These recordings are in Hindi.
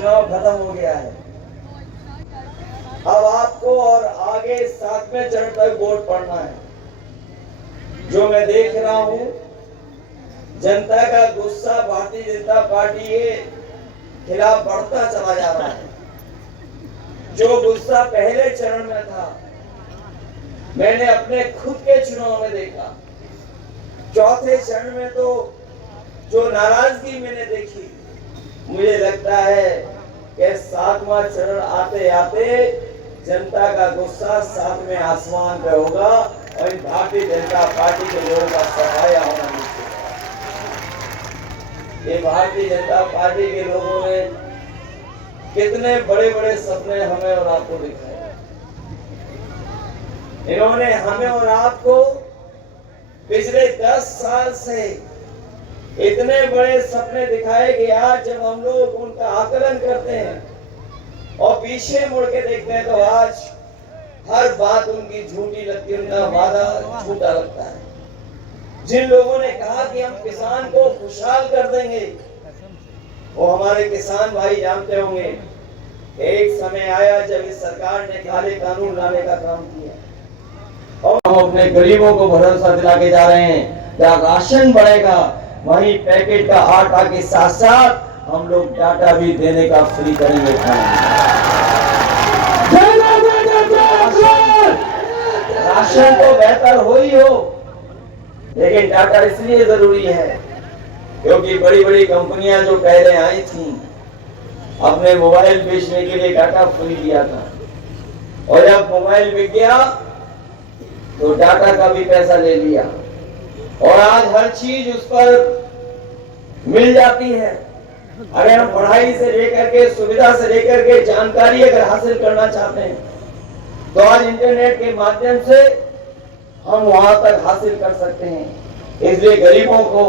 चुनाव खत्म हो गया है। अब आपको और आगे 7वें चरण तक वोट पड़ना है। जो मैं देख रहा हूं, जनता का गुस्सा भारतीय जनता पार्टी के खिलाफ बढ़ता चला जा रहा है। जो गुस्सा पहले चरण में था, मैंने अपने खुद के चुनाव में देखा। चौथे चरण में तो जो नाराजगी मैंने देखी, मुझे लगता है कि 7वां चरण आते आते जनता का गुस्सा 7वें आसमान पे होगा और भारतीय जनता पार्टी के लोगों का सफाया होना निश्चित है। ये भारतीय जनता पार्टी के लोगों ने कितने बड़े बड़े सपने हमें और आपको दिखाए। इन्होंने हमें और आपको पिछले 10 साल से इतने बड़े सपने दिखाए कि आज जब हम लोग उनका आकलन करते हैं और पीछे मुड़ के देखते हैं तो आज हर बात उनकी झूठी लगती है, उनका वादा झूठा लगता है। जिन लोगों ने कहा कि हम किसान को खुशहाल कर देंगे, वो हमारे किसान भाई जानते होंगे, एक समय आया जब इस सरकार ने काले कानून लाने का काम किया और हम अपने गरीबों को भरोसा दिला के जा रहे हैं। जहाँ राशन बढ़ेगा वहीं पैकेट का आटा के साथ साथ हम लोग डाटा भी देने का फ्री करेंगे। राशन तो बेहतर हो ही हो, लेकिन डाटा इसलिए जरूरी है क्योंकि बड़ी बड़ी कंपनियां जो पहले आई थी, अपने मोबाइल बेचने के लिए डाटा फ्री दिया था और जब मोबाइल बिक गया तो डाटा का भी पैसा ले लिया और आज हर चीज उस पर मिल जाती है। अगर हम पढ़ाई से लेकर के सुविधा से लेकर के जानकारी अगर हासिल करना चाहते हैं तो आज इंटरनेट के माध्यम से हम वहां तक हासिल कर सकते हैं। इसलिए गरीबों को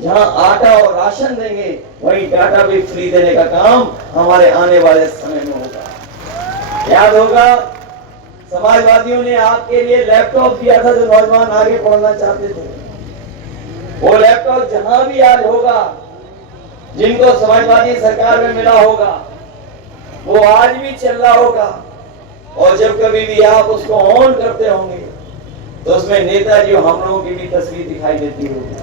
जहां आटा और राशन देंगे वहीं डाटा भी फ्री देने का काम हमारे आने वाले समय में होगा। याद होगा, समाजवादियों ने आपके लिए लैपटॉप दिया था जो नौजवान आगे पढ़ना चाहते थे। वो लैपटॉप जहां भी आज होगा, जिनको समाजवादी सरकार में मिला होगा, वो आज भी चल रहा होगा और जब कभी भी आप उसको ऑन करते होंगे तो उसमें नेताजी और हम लोगों की भी तस्वीर दिखाई देती होगी।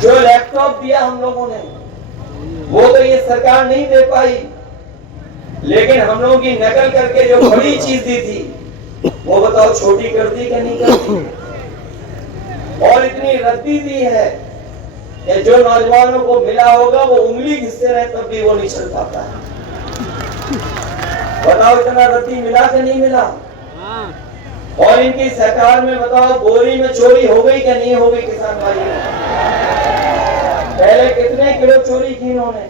जो लैपटॉप दिया हम लोगों ने वो तो ये सरकार नहीं दे पाई, लेकिन हम लोगों की नकल करके जो बड़ी चीज दी थी वो बताओ छोटी कर दी कि नहीं कर दी। और इतनी रद्दी दी है कि जो नौजवानों को मिला होगा वो उंगली घिसते रहे तब भी वो नहीं चल पाता है। बताओ इतना रद्दी मिला कि नहीं मिला। और इनकी सरकार में बताओ बोरी में चोरी हो गई कि नहीं हो गई। किसान भाई पहले कितने किलो चोरी की इन्होंने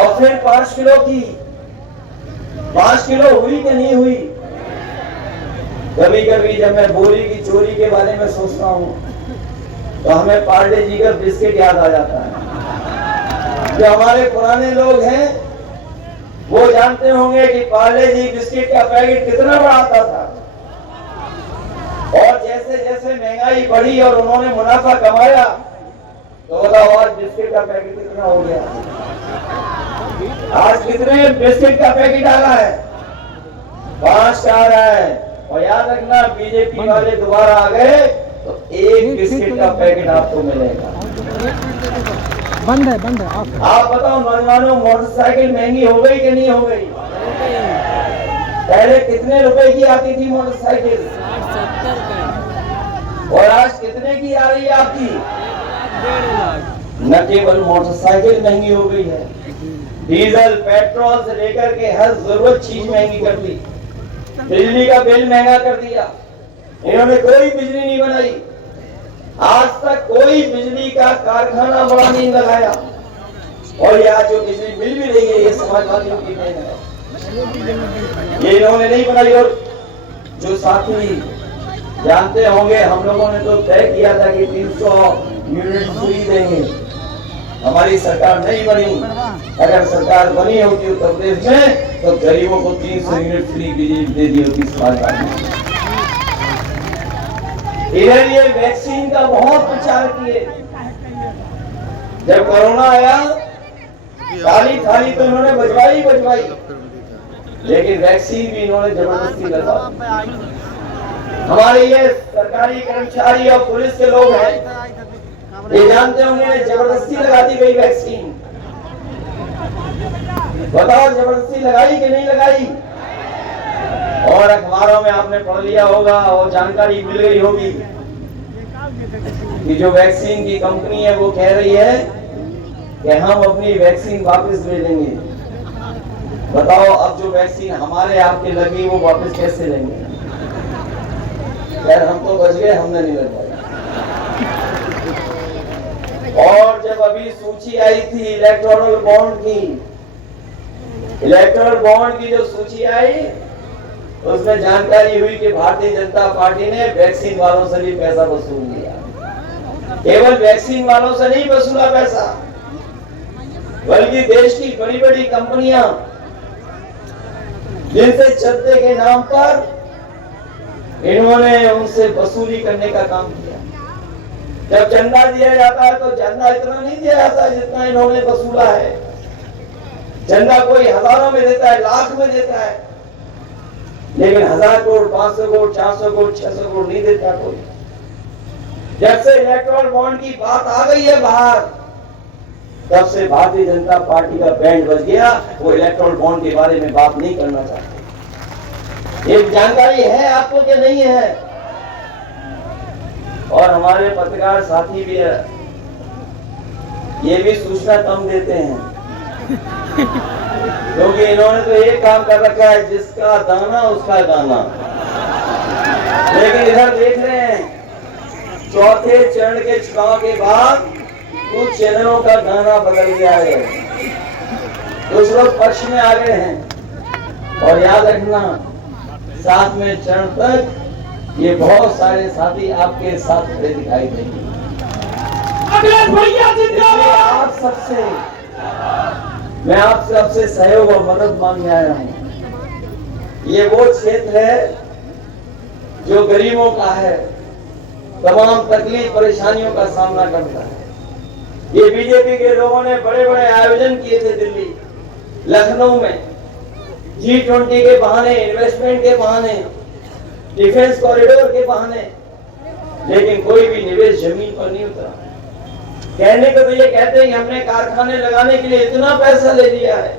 और फिर 5 किलो की। 5 किलो हुई कि नहीं हुई। कभी कभी जब मैं बोरी की चोरी के बारे में सोचता हूँ तो हमें पार्ले जी का बिस्किट याद आ जाता है। जो हमारे पुराने लोग हैं वो जानते होंगे कि पार्ले जी बिस्किट का पैकेट कितना बड़ा आता था और जैसे जैसे महंगाई बढ़ी और उन्होंने मुनाफा कमाया तो बताओ आज बिस्किट का पैकेट कितना हो गया। आज कितने बिस्किट का पैकेट आ रहा है। 5 का आ रहा है। और याद रखना बीजेपी वाले दोबारा आ गए तो 1 बिस्किट का पैकेट आपको मिलेगा। बंद है आप बताओ नौजवानों, मोटरसाइकिल महंगी हो गई कि नहीं हो गई। पहले कितने रुपए की आती थी मोटरसाइकिल 60-70 का और आज कितने की आ रही है आपकी। 1.5 लाख। न केवल मोटरसाइकिल महंगी हो गई है, डीजल पेट्रोल से लेकर के हर जरूरत चीज महंगी कर दी। बिजली का बिल महंगा कर दिया। इन्होंने कोई बिजली नहीं बनाई। आज तक कोई बिजली का कारखाना बड़ा नहीं लगाया और आज जो बिजली मिल भी रही है ये समाजवादियों की देन है। ये इन्होंने नहीं बनाई। और जो साथी जानते होंगे, हम लोगों ने तो तय किया था कि 300 यूनिट फ्री देंगे। हमारी सरकार नहीं बनी। अगर सरकार बनी होती उत्तर प्रदेश में तो गरीबों को 300 यूनिट फ्री बिजली दे दी होती समाजवादी। इधर ये वैक्सीन का बहुत प्रचार किए। जब कोरोना आया ताली थाली तो इन्होंने बजवाई बजवाई, लेकिन वैक्सीन भी इन्होंने जबरदस्ती लगवा। हमारे ये सरकारी कर्मचारी और पुलिस के लोग हैं, ये जानते होंगे जबरदस्ती लगा दी गई वैक्सीन। बताओ जबरदस्ती लगाई कि नहीं लगाई? और अखबारों में आपने पढ़ लिया होगा और जानकारी मिल गई होगी कि जो वैक्सीन की कंपनी है वो कह रही है कि हम अपनी वैक्सीन वापस ले लेंगे। बताओ अब जो वैक्सीन हमारे आपके लगी वो वापस कैसे लेंगे? खैर हम तो बच गए, हमने नहीं लगवाई। और जब अभी सूची आई थी इलेक्टोरल बॉन्ड की जो सूची आई, उसमें जानकारी हुई कि भारतीय जनता पार्टी ने वैक्सीन वालों से भी पैसा वसूल लिया। केवल वैक्सीन वालों से नहीं वसूला पैसा, बल्कि देश की बड़ी बड़ी कंपनियां जिनसे चलते के नाम पर इन्होंने उनसे वसूली करने का काम किया। जब चंदा दिया जाता है तो चंदा इतना नहीं दिया जाता जितना इन्होंने वसूला है। चंदा कोई हजारों में देता है, लाख में देता है, लेकिन 1000 करोड़, 500 करोड़, 400 करोड़, 600 करोड़ नहीं देता कोई। जब से इलेक्टोरल बॉन्ड की बात आ गई है बाहर, तब से भारतीय जनता पार्टी का बैंड बज गया। वो इलेक्टोरल बॉन्ड के बारे में बात नहीं करना चाहते। ये जानकारी है आपको कि नहीं है? और हमारे पत्रकार साथी भी है, ये भी सूचना कम देते हैं, क्योंकि इन्होंने तो एक काम कर रखा है, जिसका दाना उसका गाना। लेकिन इधर देख रहे हैं, चौथे चरण के चुनाव के बाद कुछ चैनलों का गाना बदल गया है, कुछ लोग पक्ष में आ गए हैं। और याद रखना, 7वें चरण तक ये बहुत सारे साथी आपके साथ खड़े दिखाई देंगे। मैं आप सबसे सहयोग और मदद मांगने आया हूँ। ये वो क्षेत्र है जो गरीबों का है, तमाम तकलीफ परेशानियों का सामना करता है। ये बीजेपी के लोगों ने बड़े बड़े आयोजन किए थे दिल्ली, लखनऊ में, G20 के बहाने, इन्वेस्टमेंट के बहाने, डिफेंस कॉरिडोर के बहाने, लेकिन कोई भी निवेश जमीन पर नहीं उतरा। कहने को तो ये कहते हैं कि हमने कारखाने लगाने के लिए इतना पैसा ले लिया है।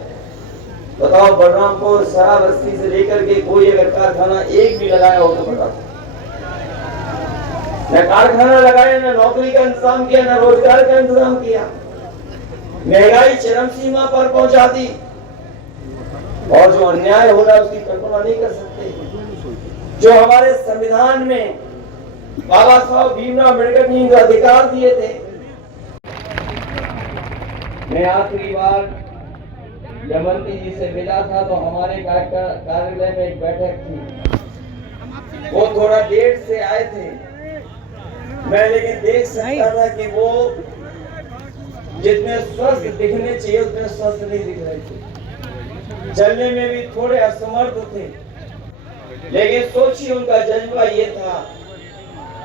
बताओ बलरामपुर, सराबस्ती से लेकर के कोई अगर कारखाना एक भी लगाया हो तो बताओ। न कारखाना लगाया, न नौकरी का इंतजाम किया, न रोजगार का इंतजाम किया। महंगाई चरम सीमा पर पहुंचा दी, और जो अन्याय हो रहा है उसकी कल्पना नहीं कर सकते। जो हमारे संविधान में बाबा साहब भीमराव अम्बेडकर ने इनको अधिकार दिए थे। मैं आखिरी बार यमंती जी से मिला था तो हमारे कार्यालय में एक बैठक थी, वो थोड़ा देर से आए थे। मैं लेकिन देख सकता था कि वो जितने स्वस्थ दिखने चाहिए उतने स्वस्थ नहीं दिख रहे थे, चलने में भी थोड़े असमर्थ थे। लेकिन सोचिए उनका जज्बा ये था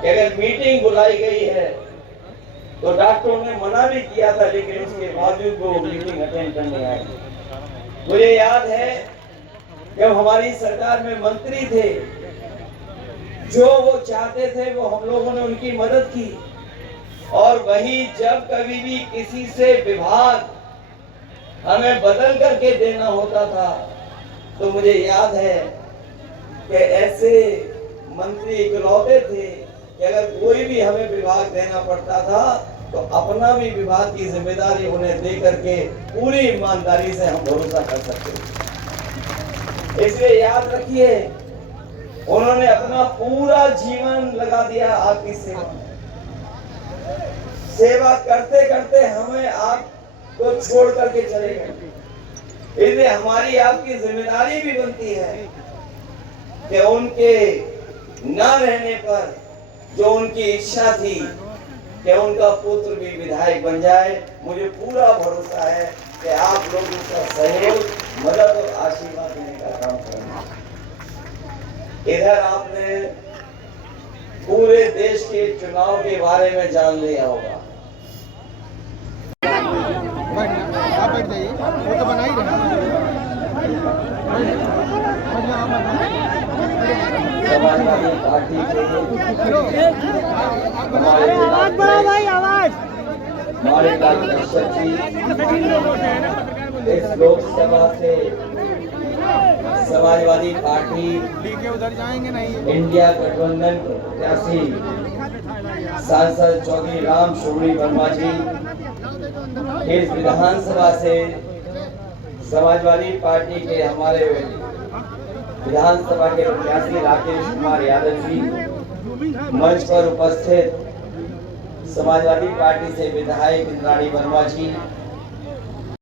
कि अगर मीटिंग बुलाई गई है तो डॉक्टरों ने मना भी किया था, लेकिन उसके बावजूद वो मीटिंग अटेंड करने आए। मुझे याद है जब हमारी सरकार में मंत्री थे, जो वो चाहते थे वो हम लोगों ने उनकी मदद की। और वही जब कभी भी किसी से विभाग हमें बदल करके देना होता था तो मुझे याद है कि ऐसे मंत्री इकलौते थे कि अगर कोई भी हमें विभाग देना पड़ता था तो अपना भी विभाग की जिम्मेदारी उन्हें दे करके पूरी ईमानदारी से हम भरोसा कर सकते थे। इसलिए याद रखिए, उन्होंने अपना पूरा जीवन लगा दिया आपकी सेवा करते करते हमें आपको छोड़ करके चले गए। इसलिए हमारी आपकी जिम्मेदारी भी बनती है कि उनके न रहने पर जो उनकी इच्छा थी कि उनका पुत्र भी विधायक बन जाए, मुझे पूरा भरोसा है कि आप लोग उसका सहयोग, मदद और आशीर्वाद देने का काम करेंगे। इधर आपने पूरे देश के चुनाव के बारे में जान लिया होगा। आप बैठ जाइए, वो तो बना ही रहे हैं। समाजवादी पार्टी के हमारे आवाज बढ़ाओ भाई, आवाज। हमारे कश्यप जी इस लोकसभा से समाजवादी पार्टी लेके उधर जाएंगे नहीं। इंडिया गठबंधन के प्रत्याशी सांसद चौधरी राम शोभनी वर्मा जी इस विधानसभा से समाजवादी पार्टी के हमारे विधानसभा के प्रत्याशी राकेश कुमार यादव जी मंच पर उपस्थित समाजवादी पार्टी से विधायक इंद्राणी वर्मा जी